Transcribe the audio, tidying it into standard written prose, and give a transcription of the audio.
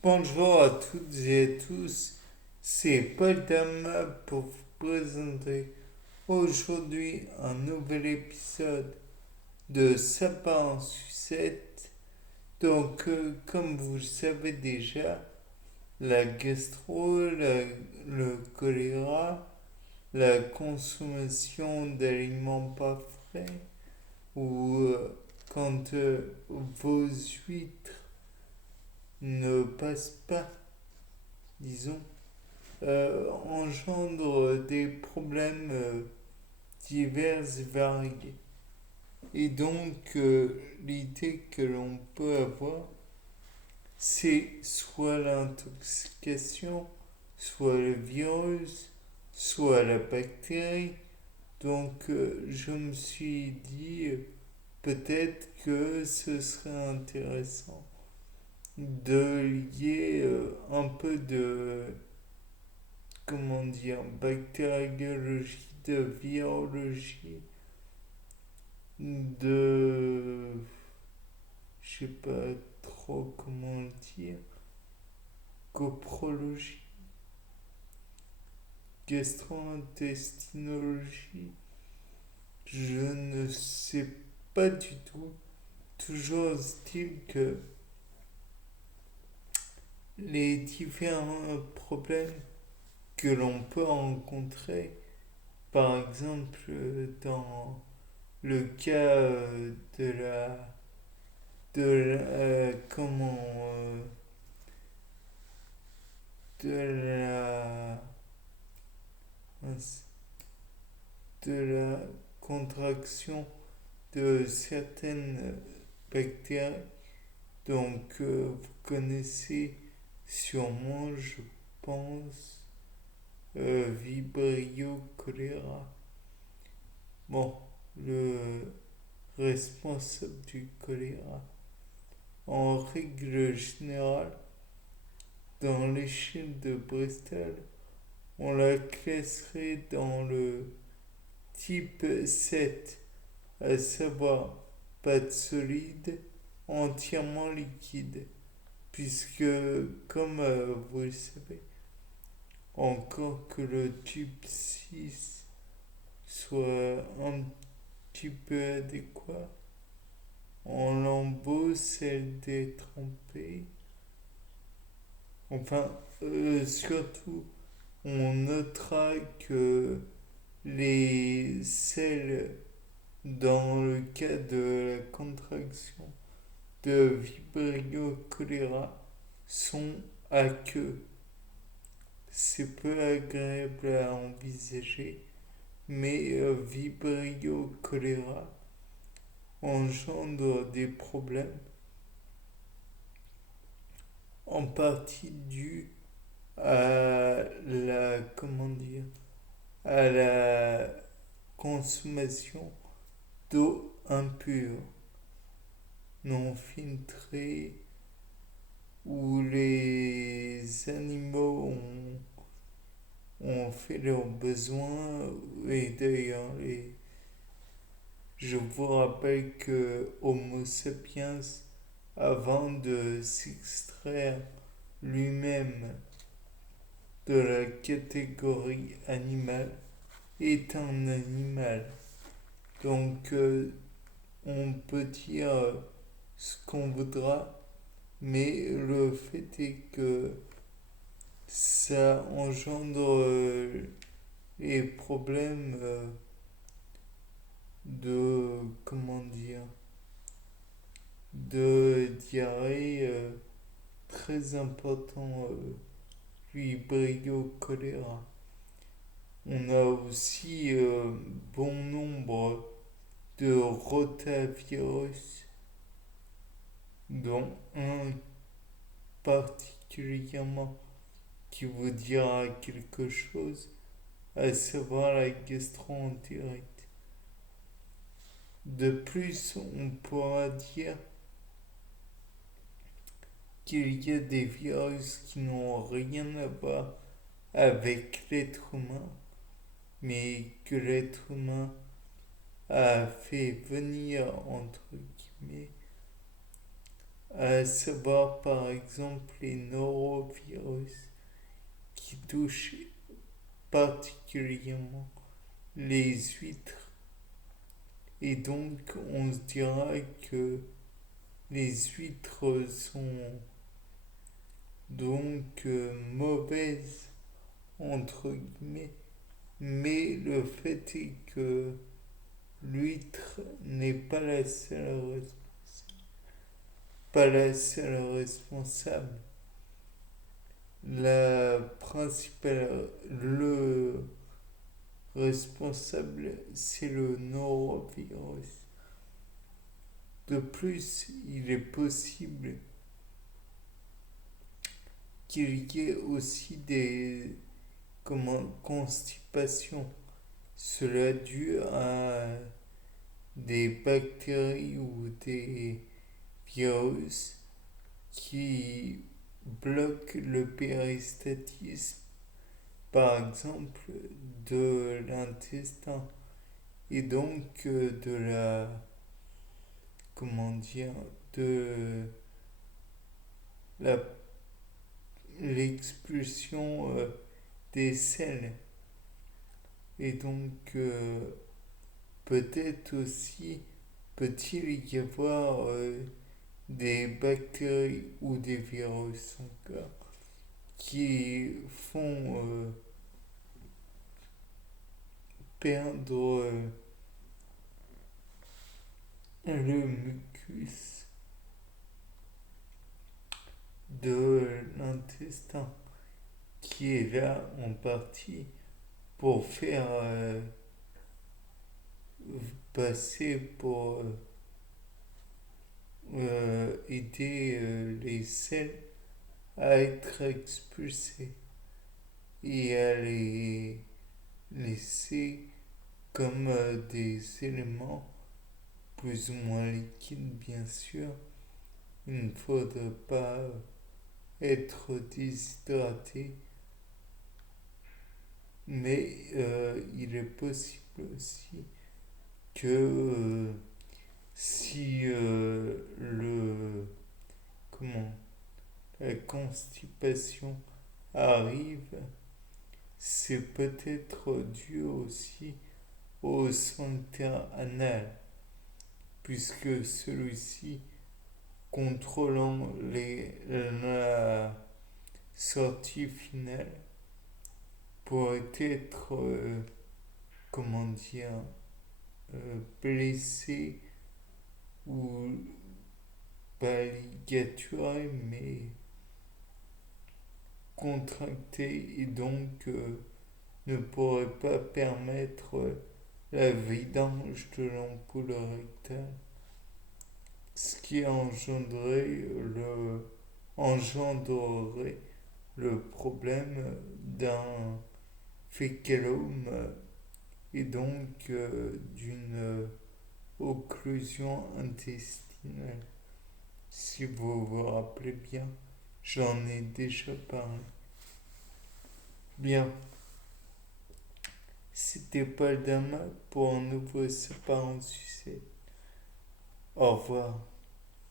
Bonjour à toutes et à tous, c'est Paul Dama pour vous présenter aujourd'hui un nouvel épisode de Sapin en sucette. Comme vous le savez déjà, la gastro, le choléra, la consommation d'aliments pas frais ou quand vos huîtres ne passent pas, disons, engendre des problèmes divers et variés. Et l'idée que l'on peut avoir, c'est soit l'intoxication, soit le virus, soit la bactérie. Je me suis dit peut-être que ce serait intéressant de lier un peu de comment dire, bactériologie, de virologie, de, je sais pas trop comment le dire, coprologie, gastro-intestinologie, je ne sais pas du tout. Toujours est-il que les différents problèmes que l'on peut rencontrer, par exemple dans le cas comment de la mince, de la contraction de certaines bactéries. Vous connaissez sûrement, je pense, Vibrio choléra. Bon, le responsable du choléra. En règle générale, dans l'échelle de Bristol, on la classerait dans le type 7, à savoir pâte solide, entièrement liquide, puisque, comme vous le savez, encore que le type 6 soit un petit peu adéquat, en lambeaux, celle détrempée, enfin, surtout, on notera que les sels dans le cas de la contraction de Vibrio choléra sont à queue. C'est peu agréable à envisager, mais Vibrio choléra engendre des problèmes, en partie dus à la, comment dire, à la consommation d'eau impure, non filtrée, où les animaux ont fait leurs besoins. Et d'ailleurs, je vous rappelle que Homo sapiens, avant de s'extraire lui-même de la catégorie animale, est un animal. Donc, on peut dire ce qu'on voudra, mais le fait est que ça engendre les problèmes de, comment dire, de diarrhée très importants, Vibrio choléra. On a aussi bon nombre de rotavirus, dont un particulièrement qui vous dira quelque chose, à savoir la gastroentérite. De plus, on pourra dire qu'il y a des virus qui n'ont rien à voir avec l'être humain, mais que l'être humain a fait venir, entre guillemets, à savoir par exemple les norovirus qui touchent particulièrement les huîtres. Et donc on se dira que les huîtres sont donc mauvaises entre guillemets, mais le fait est que l'huître n'est pas la seule responsable. La principale, le responsable, c'est le norovirus. De plus, il est possible qu'il y ait aussi des constipations. Cela dû à des bactéries ou des virus qui bloquent le péristatisme, par exemple, de l'intestin et donc de la, comment dire, de la, l'expulsion des selles. Et donc, peut-être aussi, peut-il y avoir des bactéries ou des virus encore qui font perdre le mucus de l'intestin qui est là en partie pour faire passer pour aider les selles à être expulsées et à les laisser comme des éléments plus ou moins liquides bien sûr. Il ne faudrait pas être déshydraté, mais il est possible aussi que si comment, la constipation arrive, c'est peut-être dû aussi au sphincter anal, puisque celui-ci, contrôlant la sortie finale, pourrait être, comment dire, blessé ou pas ligaturé, mais contracté et donc ne pourrait pas permettre la vidange de l'ampoule rectale, ce qui engendrerait le problème d'un fécalome et donc d'une occlusion intestinale. Si vous vous rappelez bien, j'en ai déjà parlé. Bien, c'était Paul Dama pour un nouveau C'est pas un succès. Au revoir.